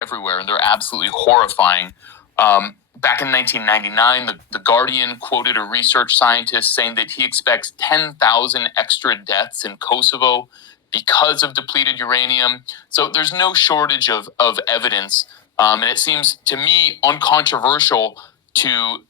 everywhere, and they're absolutely horrifying. Back in 1999, the Guardian quoted a research scientist saying that he expects 10,000 extra deaths in Kosovo because of depleted uranium. So there's no shortage of evidence. And it seems to me uncontroversial to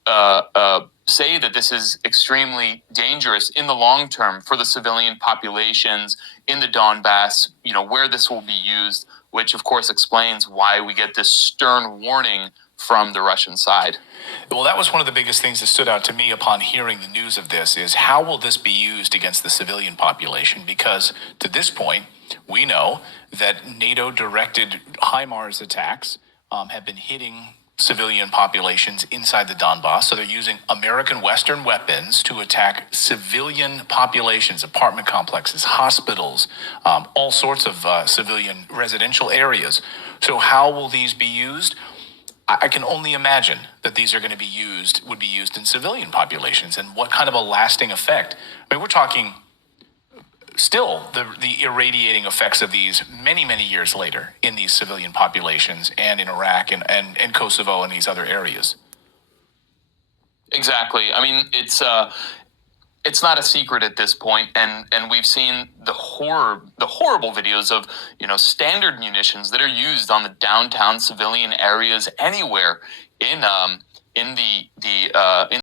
say that this is extremely dangerous in the long term for the civilian populations in the Donbass, where this will be used, which of course explains why we get this stern warning from the Russian side. Well, that was one of the biggest things that stood out to me upon hearing the news of this is how will this be used against the civilian population? Because to this point, we know that NATO-directed HIMARS attacks have been hitting civilian populations inside the Donbass. So they're using American Western weapons to attack civilian populations, apartment complexes, hospitals, all sorts of civilian residential areas. So how will these be used? I can only imagine that these would be used in civilian populations, and what kind of a lasting effect. I mean, we're talking still the irradiating effects of these many, many years later in these civilian populations and in Iraq and Kosovo and these other areas. Exactly. I mean, it's not a secret at this point, and we've seen the horrible videos of standard munitions that are used on the downtown civilian areas anywhere in